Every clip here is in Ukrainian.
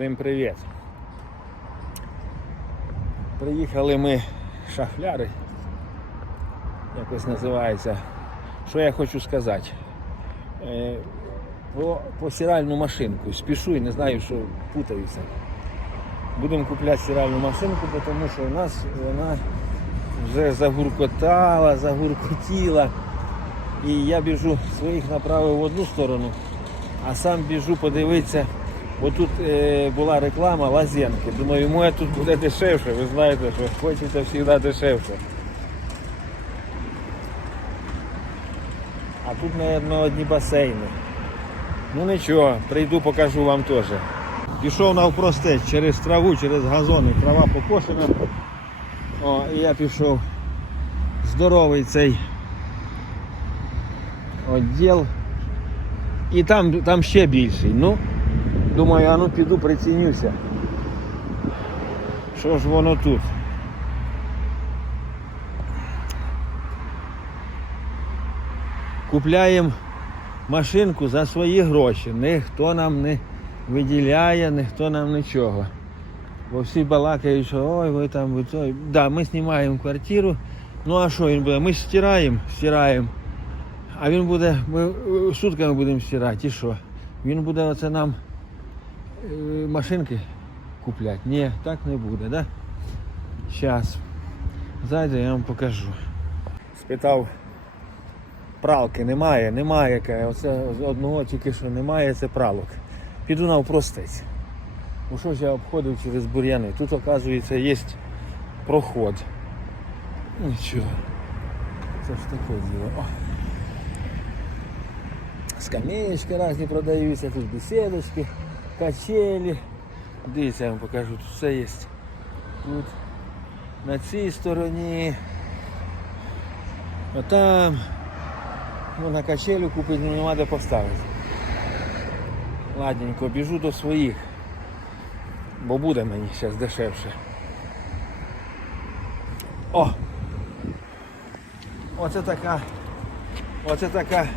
Всім привіт. Приїхали ми шахляри, якось називається. Що я хочу сказати? Е, Про, про стиральну машинку. Спішу і не знаю, що путаюся. Будемо купляти стиральну машинку, тому що у нас вона вже загуркотала, загуркотіла. І я біжу своїх направив в одну сторону, а сам біжу подивитися. Бо тут е, була реклама Лазенки. Думаю, моя тут буде дешевше. Ви знаєте, що хочеться завжди дешевше. А тут, мабуть, одні басейни. Ну нічого, прийду, покажу вам теж. Пішов навпростець через траву, через газони. Трава покошена. О, і я пішов здоровий цей відділ. І там, там ще більший. Ну, думаю, а ну піду прицінюся. Що ж воно тут? Купляємо машинку за свої гроші. Ніхто нам не виділяє, ніхто нам нічого. Бо всі балакають, що ой, ви там, ви той. Да, ми знімаємо квартиру. Ну а що він буде? Ми ж стираємо, стираємо. А він буде, ми е, сутками будемо стирати, і що? Він буде оце нам машинки купляти. Ні, так не буде, да? Зараз. Зайду, я вам покажу. Спитав, пралки немає, немає. Оце одного тільки що немає, це пралок. Піду навпростець. Ну що ж я обходив через бур'яни. Тут, оказується, є проход. Нічого. Це ж таке діло. Скамеечки різні продаються, тут беседочки, качелі. Дивіться, я вам покажу, тут все є. Тут на цій стороні. А там ну, на качелю купити ну, нема де поставити. Ладненько, біжу до своїх, бо буде мені зараз дешевше. О! Оце така. Оце така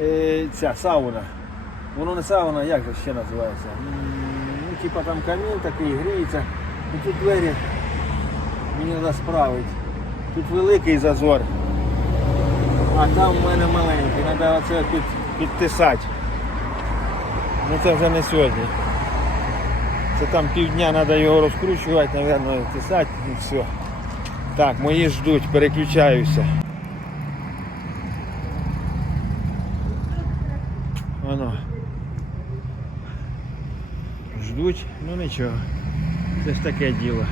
е, ця сауна. Воно не сауна, як же ще називається? Ну, типа там камін такий гріється. І тут двері мені треба справити. Тут великий зазор, а там в мене маленький. Треба оце тут підтисати. Ну це вже не сьогодні. Це там півдня треба його розкручувати, мабуть, тисати і все. Так, мої ждуть, переключаюся. Воно. Ждуть, ну нічого. Це ж таке діло.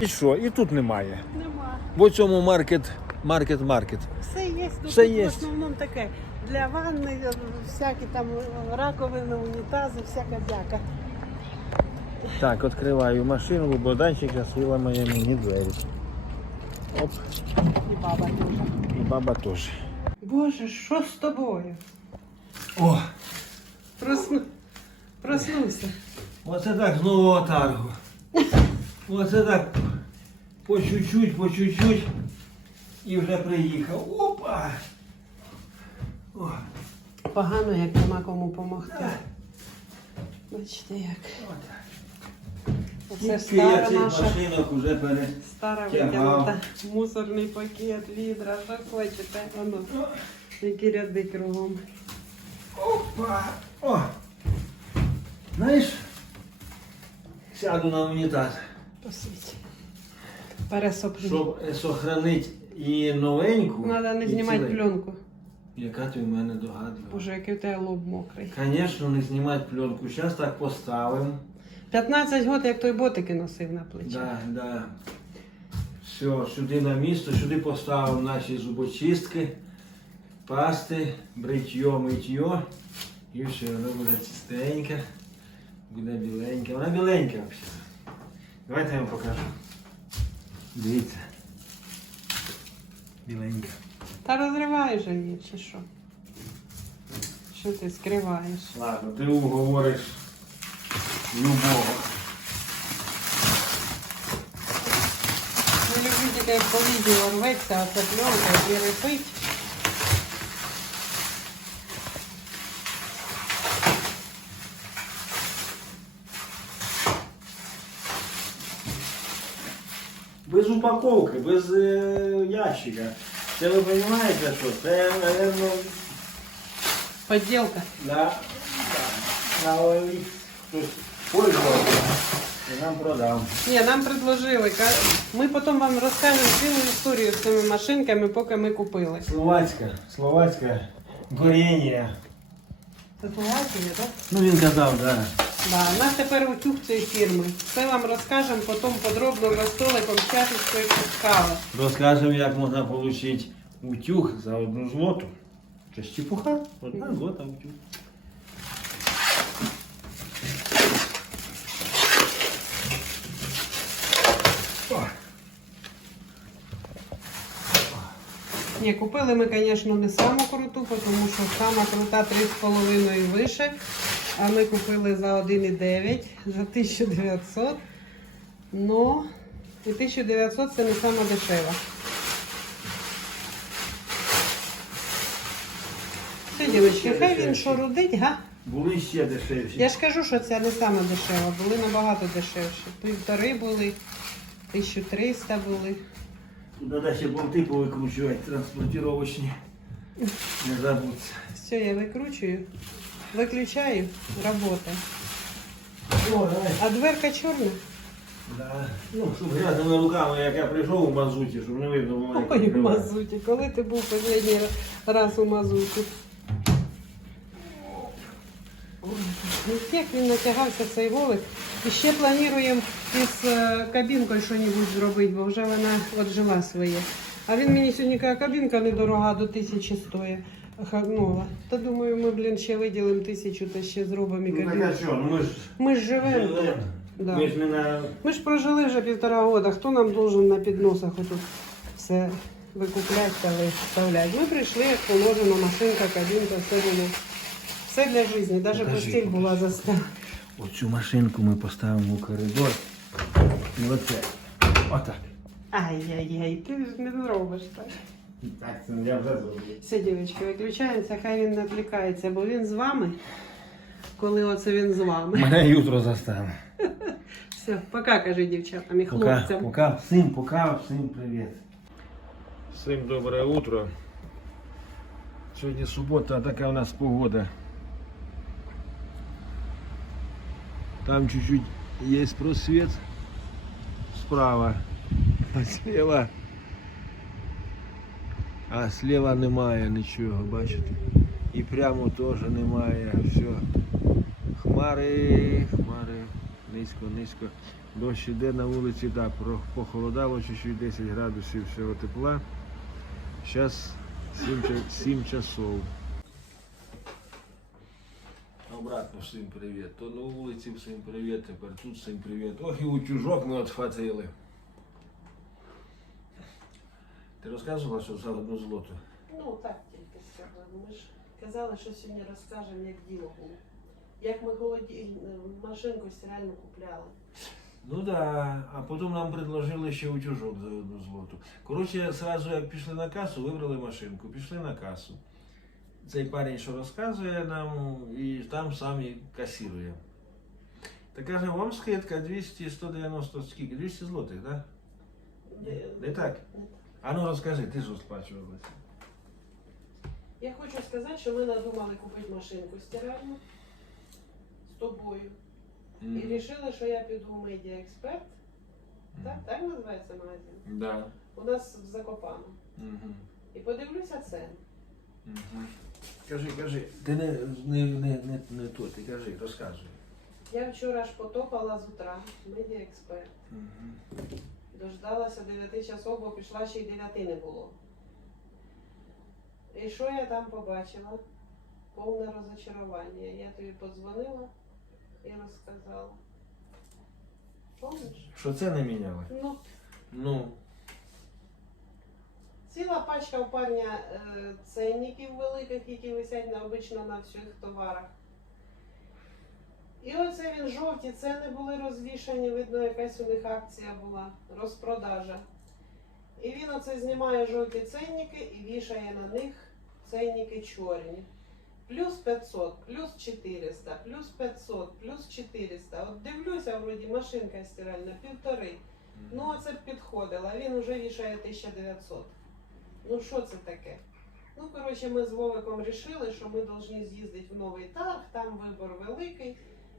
І що? І тут немає. Нема. Бо цьому маркет, маркет, маркет. Все є. Ну, Все тут є. В основному таке. Для ванни, всякі там раковини, унітази, всяка бяка. Так, відкриваю машину, бо Богданчик засвіла моє мені двері. Оп, І баба теж. і баба теж. Боже, що з тобою? О, Просну... Проснувся. Оце так знову отаргу. Оце так по чуть-чуть, по чуть-чуть і вже приїхав. Опа! О, Погано, як нема кому допомогти. Бачите як. отак. Оце Скільки я стара цих наша, машинок уже пере... стара Тягав. витягнута. Мусорний пакет, відра, що хочете. Воно. Які ряди кругом. Опа! О! Знаєш, сяду на унітаз. Пересоплю. щоб е, сохранити і новеньку. Треба не і знімати ціленьку. пленку. Яка ти в мене догадлива. Боже, який у тебе лоб мокрий. Звісно, не знімати пленку. Зараз так поставимо. 15 років, як той ботики носив на плечі. Да, да. Все, сюди на місто, сюди поставимо наші зубочистки, пасти, бритьо, миттє. І все, воно буде чистеньке, буде біленьке. Вона біленька взагалі. Давайте я вам покажу. Дивіться. Біленька. Та розриваєш же її, чи що? Що ти скриваєш? Ладно, ти уговориш любого. Тільки як по відео рветься, а це і репить. Без упаковки, без е, ящика. Це ви розумієте, що? Це, мабуть, Подделка. на, на, на Олі хтось пользувався і нам продав. Ні, нам предложили. ка- Ми потім вам розкажемо цілу історію з цими машинками, поки ми купили. Словацька, словацька горіння. Татуації, так? Ну він казав, так. Да. Да, у нас тепер утюг цієї фірми. Все вам розкажемо потім подробно за столиком чашечкою кави. Розкажемо, як можна отримати утюг за одну злоту. Це ж чепуха, одна злота утюг. Ні, купили ми, звісно, не саму круту, тому що сама крута 3,5 і вище. А ми купили за 1,9, за 1900. Но і 1900 це не сама дешева. Все, дівчатки, хай він що родить, га? Були ще дешевші. Я ж кажу, що це не саме дешева, були набагато дешевші. Півтори були, 1300 були. Треба ще болти повикручувати, транспортировочні. Не забудьте. Все, я викручую, виключаю, робота. О. А дверка чорна? Да. Ну, щоб грязними руками, як я прийшов у мазуті, щоб не видно було. як Ой, в мазуті. Коли ти був останній раз у мазуті? Ой, ну Як він натягався цей волик. І ще плануємо із е, кабінкою щось зробити, бо вже вона отжила своє. А він мені сьогодні каже, кабінка недорога, до тисячі стоїть. Хагнула. Та думаю, ми, блін, ще виділимо тисячу та ще зробимо і Ну, так а що, ну ми ж Ми ж живемо. живемо. Да. Ми ж не на... Ми ж прожили вже півтора года. Хто нам должен на підносах отут все викупляти та виставляти? Ми прийшли, як положено, машинка, кабінка, все було. Все для життя, навіть Покажи, постіль була застелена. Оцю машинку ми поставимо у коридор. І оце. Отак. Ай-яй-яй, ти ж не зробиш так. Так, це я вже зроблю. Все, дівчатки, виключається, хай він не відвлікається, бо він з вами, коли оце він з вами. Мене jutro застане. Все, пока, кажи дівчатам і Пока, хлопцям. пока, всім пока, всім привіт. Всім добре утро. Сьогодні субота, а така у нас погода. Там чуть-чуть є просвіт справа, а слева. А слева немає нічого, бачите? І прямо теж немає. Все. Хмари, хмари, низько, низько. Дощ іде на вулиці, да, похолодало чуть-чуть 10 градусів всього тепла. Зараз 7, 7 часов. Обратно всім привіт. То на вулиці всім привіт, тепер тут всім привіт. Ох, і утюжок ми отхватили. Ти розказувала, що за одну злоту? Ну так тільки сьогодні. Ми ж казали, що сьогодні розкажемо, як діло було. Як ми голоді... машинку стиральну купляли. Ну да, а потім нам предложили ще утюжок за одну злоту. Коротше, сразу як пішли на касу, вибрали машинку, пішли на касу. Цей парень, що розказує нам, і там сам і касірує. Та каже, вам скидка 200, 190, скільки? 200 злотих, так? Да? Не так? А ну розкажи, ти ж розплачувалася. Я хочу сказати, що ми надумали купити машинку стиральну з тобою. І вирішили, що я піду в медіа експерт. Так, так називається магазин. Да. У нас в Закопану. Угу. І подивлюся ціни. Угу. Кажи, кажи. Ти не, не, не, не, не то, ти кажи, розказуй. Я вчора ж потопала з утра в медіа експерт. Угу. Дождалася 9 часов, бо пішла ще й 9 не було. І що я там побачила? Повне розочарування. Я тобі подзвонила і розказала. Помниш? Що це не міняло? Ну, Ну, ціла пачка у парня е, ценників великих, які висять на, обично на всіх товарах. І оце він жовті ціни були розвішані, видно, якась у них акція була, розпродажа. І він оце знімає жовті ценники і вішає на них ценники чорні. Плюс 500, плюс 400, плюс 500, плюс 400. От дивлюся, вроді машинка стиральна, півтори. Ну, оце б підходило, а він вже вішає 1900. Ну, що це таке? Ну, коротше, ми з Вовиком вирішили, що ми повинні з'їздити в новий тарг, там вибор великий,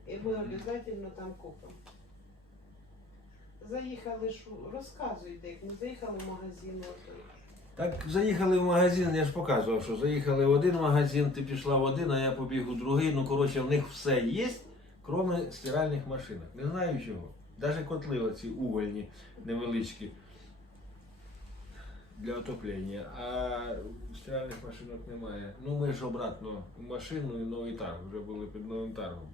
і ми обов'язково там купимо. Заїхали, що розказуйте, як ми заїхали в магазин. Так заїхали в магазин, я ж показував, що заїхали в один магазин, ти пішла в один, а я побіг у другий. Ну, коротше, в них все є, крім стиральних машинок. Не знаю чого. Навіть котли оці угольні, невеличкі для отоплення. А стиральних машинок немає. Ну ми ж обратно в машину і новий тарг, вже були під новим таргом.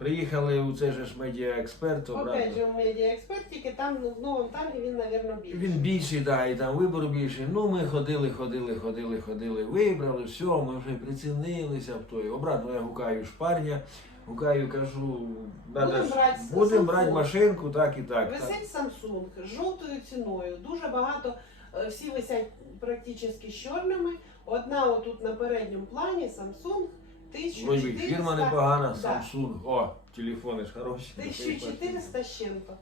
Приїхали у цей же ж медіа-експерт Опять же, в медіаексперт, тільки там ну, в новому таргі він, мабуть, більший. Він більший, да, і там вибор більший. Ну, ми ходили, ходили, ходили, ходили, вибрали, все, ми вже прицінилися в той. Обратно я гукаю шпарня, гукаю, кажу, Будемо брати Samsung. брати машинку, так і так. так. Висить Samsung жовтою ціною. Дуже багато, е, всі висять практично з чорними. Одна отут на передньому плані Samsung Вроді 1400, фірма непогана, Да. Samsung. О, телефони ж хороші. 1400 з чим-то.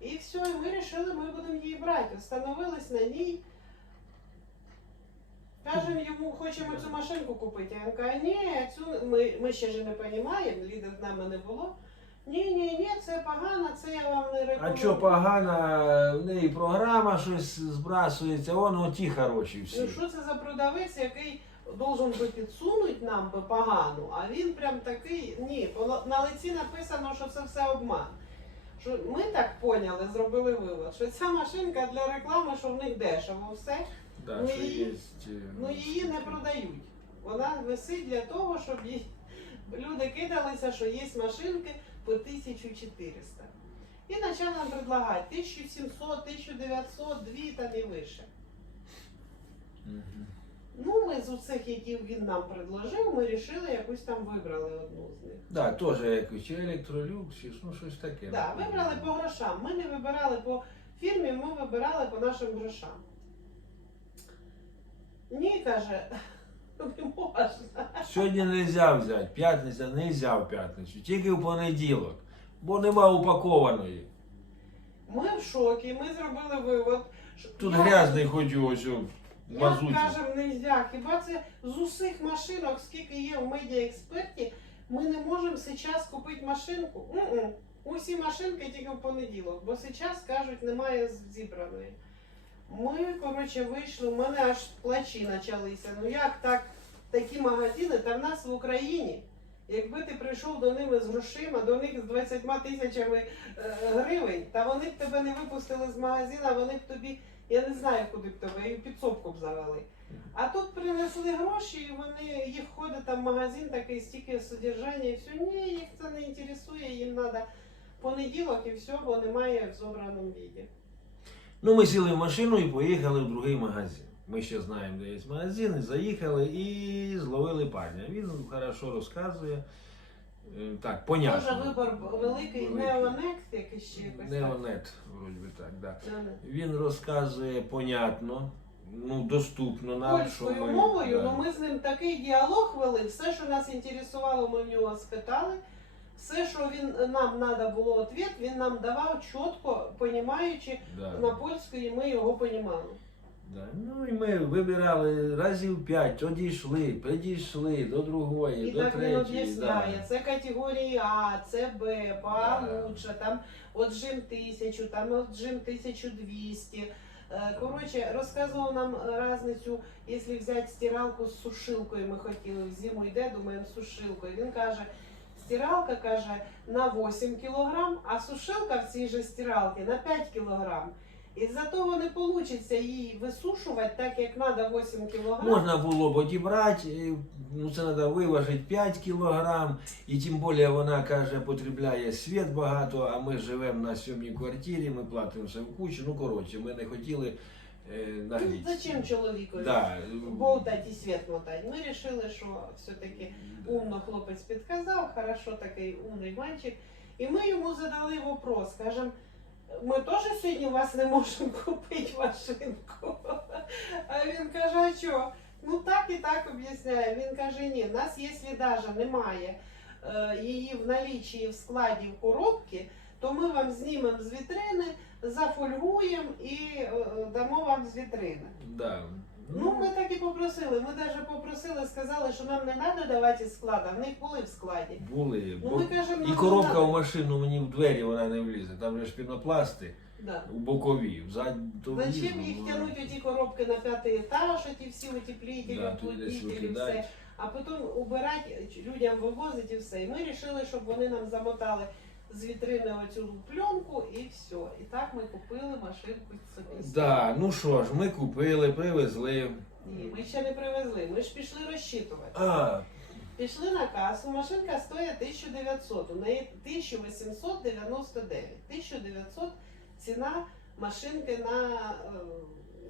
І все, і ми вирішили, ми будемо її брати. Встановились на ній. Кажемо йому, хочемо цю машинку купити. А він каже, ні, цю ми, ми ще ж не розуміємо, лідер з нами не було. Ні, ні, ні, це погано, це я вам не рекомендую. А що погана, в неї програма щось збрасується, воно ті хороші Ну що це за продавець, який должен би підсунути нам би погану, а він прям такий, ні, на лиці написано, що це все обман. Що ми так поняли, зробили вивод, що ця машинка для реклами, що в них дешево все, Да, ну, що її- є, е, ну її не продають. Вона висить для того, щоб їй люди кидалися, що є машинки по 1400. І почали нам предлагати 1700, 1900, 2 там і вище. Мгм. Ну, ми з усіх, які він нам предложив, ми вирішили, якусь там вибрали одну з них. Да, теж якось чи електролюкс, чи ну щось таке. Так, да, вибрали по грошам. Ми не вибирали по фірмі, ми вибирали по нашим грошам. Ні, каже, не можна. Сьогодні не можна взяти, п'ятниця не можна в п'ятницю, тільки в понеділок, бо нема упакованої. Ми в шокі, ми зробили вивод. що- Тут як- грязний хоч ось у Як кажемо, не можна. Хіба це з усіх машинок, скільки є в медіаексперті, ми не можемо зараз купити машинку? М-м. Усі машинки тільки в понеділок, бо зараз кажуть, немає зібраної. Ми, коротше, вийшли, у мене аж плачі почалися. Ну як так, такі магазини, та в нас в Україні. Якби ти прийшов до ними з грошима, до них з 20 тисячами е, гривень, та вони б тебе не випустили з магазина, вони б тобі, я не знаю, куди б тебе, і підсобку б завели. А тут принесли гроші, і вони їх ходить там магазин, такий стільки содержання, і все. Ні, їх це не інтересує, їм треба понеділок і все, бо немає в зобраному віді. Ну, ми сіли в машину і поїхали в другий магазин. Ми ще знаємо, де є магазин, і заїхали і зловили парня. Він хорошо розказує. Е, Так, понятно. Дуже вибор великий, неонект якийсь ще якось. Неонет, вроді би так, да. Він розказує понятно, ну, доступно нам, що Польською ми, мовою, да. ну ми з ним такий діалог вели, все, що нас інтересувало, ми в нього спитали. Все, що він нам треба було відповідь, він нам давав чітко, понімаючи Да. на польської, ми його понімали. Да. Ну і ми вибирали разів п'ять, то дійшли, підійшли до другої, І до так він третьої. об'ясняє, це категорії А, це Б, Да. получше, там от жим 1000, там от жим 1200. Е, Коротше, розказував нам різницю, якщо взяти стиралку з сушилкою, ми хотіли, в зиму йде, думаємо, з сушилкою. Він каже, стиралка каже на 8 кг, а сушилка в цій же стиралці на 5 кг. І за того не вийде її висушувати так, як треба 8 кг. Можна було б одібрати, е, ну це треба виважити 5 кілограм, і тим більше вона каже, потребляє світ багато, а ми живемо на сьомій квартирі, ми платимо все в кучу. Ну коротше, ми не хотіли е, Ну, зачем чоловіку Да. болтать і світ мотати? Ми вирішили, що все-таки умно хлопець підказав, хорошо такий умний мальчик. І ми йому задали вопрос, кажемо, ми теж сьогодні у вас не можемо купити машинку. А він каже, а що? Ну так і так об'ясняє. Він каже, ні, в нас, якщо навіть немає е, її в налічі в складі в коробці, то ми вам знімемо з вітрини, зафольгуємо і е, е, дамо вам з вітрини. Да. Ну, ми так і попросили. Ми навіть попросили, сказали, що нам не треба давати із складу, а в них були в складі. були. Ну, бо- ми кажемо, І ну, коробка в машину мені в двері вона не влізе. Там же ж пінопласти Да. у бокові. Взад, то Зачем влізло, їх ну, тягнути оті коробки на п'ятий етаж, оті всі утеплітелі, Да, туди десь все. А потім убирати, людям вивозити і все. І ми вирішили, щоб вони нам замотали з вітрини оцю пленку і все. І так ми купили машинку собі. Да, ну що ж, ми купили, привезли. Ні, ми ще не привезли. Ми ж пішли розчитувати. А, Пішли на касу, машинка стоїть 1900, у неї 1899. 1900 ціна машинки на е,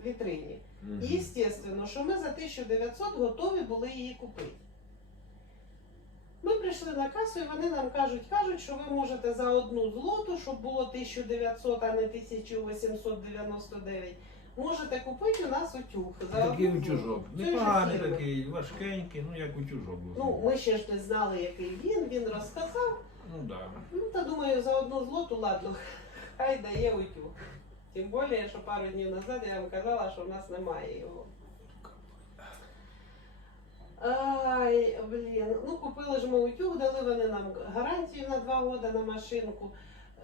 вітрині. мгм. І, естественно, що ми за 1900 готові були її купити. Ми прийшли на касу і вони нам кажуть, кажуть, що ви можете за одну злоту, щоб було 1900, а не 1899, можете купити у нас утюг. За такий одну утюжок. Непоганий такий, важкенький, ну як утюжок. Ну, ми ще ж не знали, який він, він розказав. Ну да. Ну, та думаю, за одну злоту, ладно, хай дає утюг. Тим більше, що пару днів назад я вам казала, що в нас немає його. Ай, блін, ну купили ж ми утюг, дали вони нам гарантію на два роки на машинку.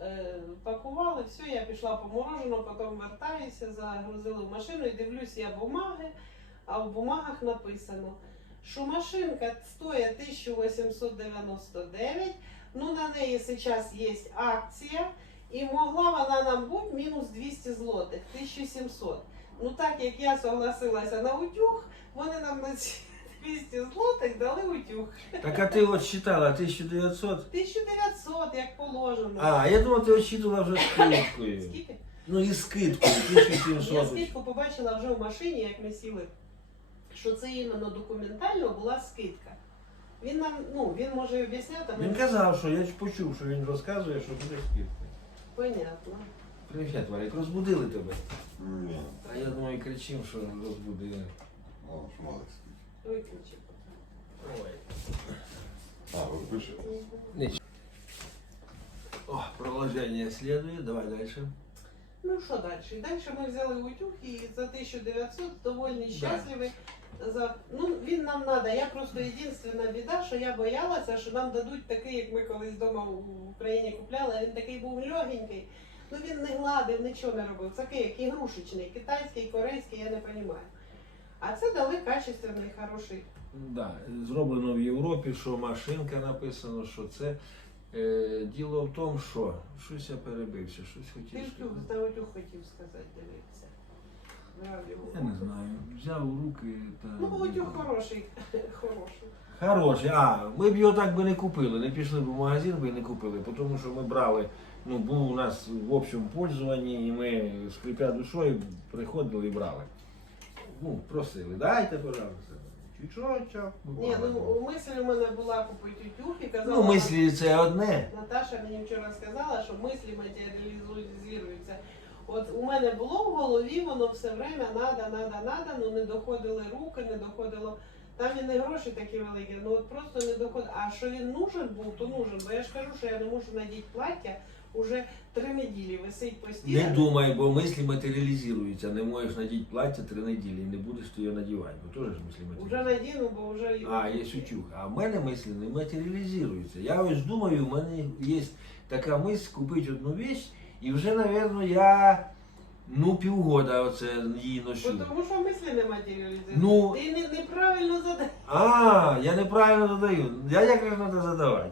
Е, пакували, все, я пішла по морожену, потім вертаюся, загрузили в машину і дивлюсь я бумаги, а в бумагах написано, що машинка стоїть 1899, ну на неї зараз є акція, і могла вона нам бути мінус 200 злотих, 1700. Ну так як я согласилася на утюг, вони нам на ці 200 злотих дали утюг. Так а ти от считала 1900? 1900, як положено. А, я думав, ти очитувала вже скидкою. Скільки? Ну і скидкою, Я 1700. скидку побачила вже в машині, як ми сіли, що це іменно документально була скидка. Він нам, ну, він може об'ясняти, Він казав, що я ж почув, що він розказує, що буде скидка. понятно. Привіт, Валік, розбудили тебе. Ні, А я думаю, кричим, що розбудили. о, шмалець. Виключи. Ой. А, пишете? О, продовження слідує, давай далі. Ну що далі? Далі ми взяли утюг і за 1900 довольні щасливі. За... Ну, він нам треба. Я просто єдина біда, що я боялася, що нам дадуть такий, як ми колись вдома в Україні купляли, він такий був легенький. Ну він не гладив, нічого не робив. Це такий, як ігрушечний, китайський, корейський, я не розумію. А це дали качественний, хороший. Да, зроблено в Європі, що машинка написано, що це. Е, діло в тому, що щось я перебився, щось хотів утюг, сказати. за хотів сказати, дивіться. Я не знаю. Взяв у руки та. Ну, утюг хороший, хороший. Хороший. А, ми б його так би не купили, не пішли б в магазин би не купили, тому що ми брали, ну, був у нас в общому пользуванні, і ми, скрипя душою, приходили і брали. Ну, просили, дайте, пожалуйста. Чучочок. Ні, ну мисль у мене була купити утюг і казала. Ну, мислі це одне. Наташа мені вчора сказала, що мислі матеріалізуються. От у мене було в голові, воно все время надо, надо, надо, ну не доходили руки, не доходило. Там і не гроші такі великі, ну от просто не доходило. А що він нужен був, то нужен. Бо я ж кажу, що я не можу надіти плаття уже три неділі висить постійно. Не думай, бо мислі матеріалізуються. Не можеш надіти плаття три неділі, не будеш ти його надівати, бо теж ж мислі Уже матеріалізуються. надіну, бо вже А, є утюг. А в мене мислі не матеріалізуються. Я ось думаю, в мене є така мисль купити одну вещь, і вже, напевно, я ну півгода оце її ношу. Бо тому що мислі не матеріалізуються. Ну, Ти не, неправильно задаєш. а, я неправильно задаю. Я як же треба задавати?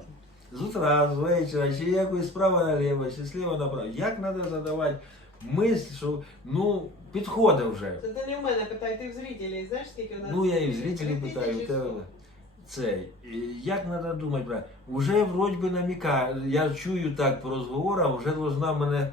З утра, з вечора, чи якось справа наліво, чи сліва направо. Як треба задавати мисль, що ну підходить вже. Це ти не в мене питай, ти в зрителей, знаєш, скільки у нас? Ну я і в зрителі питаю, тисячі тебе. і як треба думати, брат? Уже вроді би наміка, я чую так по розговорам, вже должна мене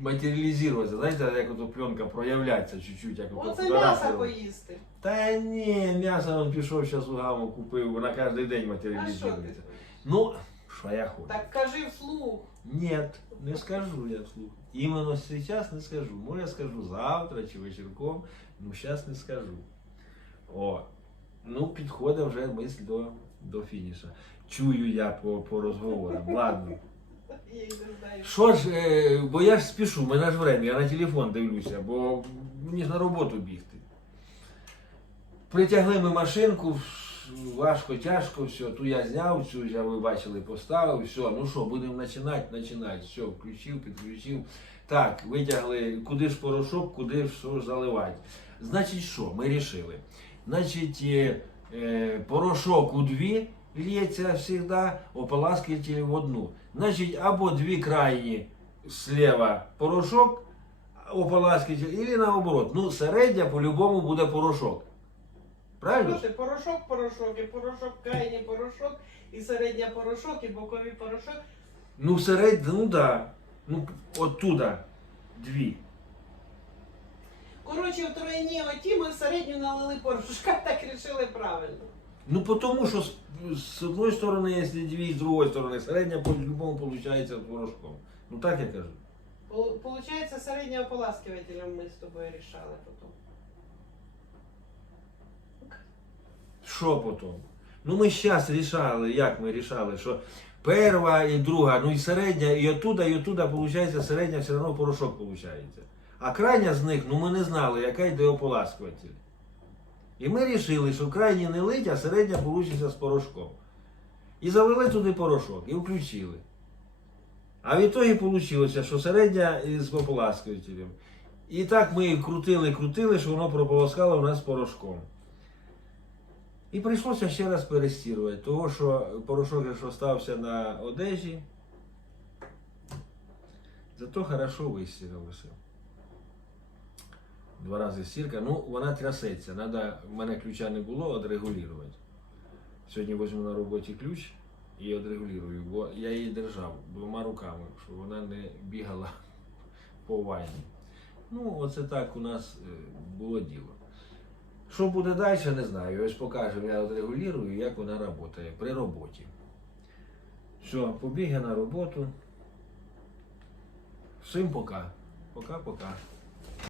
матеріалізуватися. Знаєте, як ото пленка проявляється чуть-чуть, як ото Оце м'ясо поїсти. Та ні, м'ясо він пішов зараз у гаму купив, вона кожен день А що матеріалізується. Ну, що я хочу. Так кажи вслух. Нет, не скажу я вслух. Именно сейчас не скажу. Може я скажу завтра чи вечірком, ну зараз не скажу. О, ну підходить вже мисль до, до фініша. Чую я по, по розговорам. Ладно. Що ж, е, бо я ж спішу, мене ж время, я на телефон дивлюся, бо мені ж на роботу бігти. Притягли ми машинку, важко, тяжко, все. Ту я зняв, цю я ви бачили, поставив, все. Ну що, будемо починати, починати. Все, включив, підключив. Так, витягли, куди ж порошок, куди ж що заливати. Значить, що, ми рішили. Значить, е, е, порошок у дві лється завжди, ополаскиватель в одну. Значить, або дві крайні слева порошок, ополаскиватель, і наоборот. Ну, середня по-любому буде порошок. Правильно? ж? Слушай, порошок, порошок, і порошок, крайній порошок, і середня порошок, і боковий порошок. Ну, середня, ну да. Ну, оттуда дві. Коротше, в тройні оті ми середню налили порошка, так рішили правильно. Ну, потому що з, з одної сторони, якщо дві, з другої сторони, середня по-любому виходить порошком. Ну так я кажу. Пол- Получається, середнього ополаскивателем ми з тобою рішали потім. Що потім? Ну ми зараз рішали, як ми рішали, що перша і друга, ну і середня, і оттуда, і оттуда, виходить, середня все одно порошок виходить. А крайня з них, ну ми не знали, яка йде ополаскуватель. І ми вирішили, що крайні не лить, а середня вийде з порошком. І залили туди порошок, і включили. А в ітогі вийшло, що середня з ополаскувателем. І так ми крутили, крутили, що воно прополоскало у нас порошком. І прийшлося ще раз перестірувати, того що порошок, якщо стався на одежі, зато хорошо вистірався. Два рази стірка. Ну, вона трясеться. Надо, в мене ключа не було, відрегулювати. Сьогодні візьму на роботі ключ і відрегулюю, бо я її держав двома руками, щоб вона не бігала по ванні. Ну, оце так у нас е, було діло. Що буде далі, не знаю. Ось покажу, я отрегулірую, як вона працює при роботі. Все, побіг я на роботу. Всім пока. Пока-пока.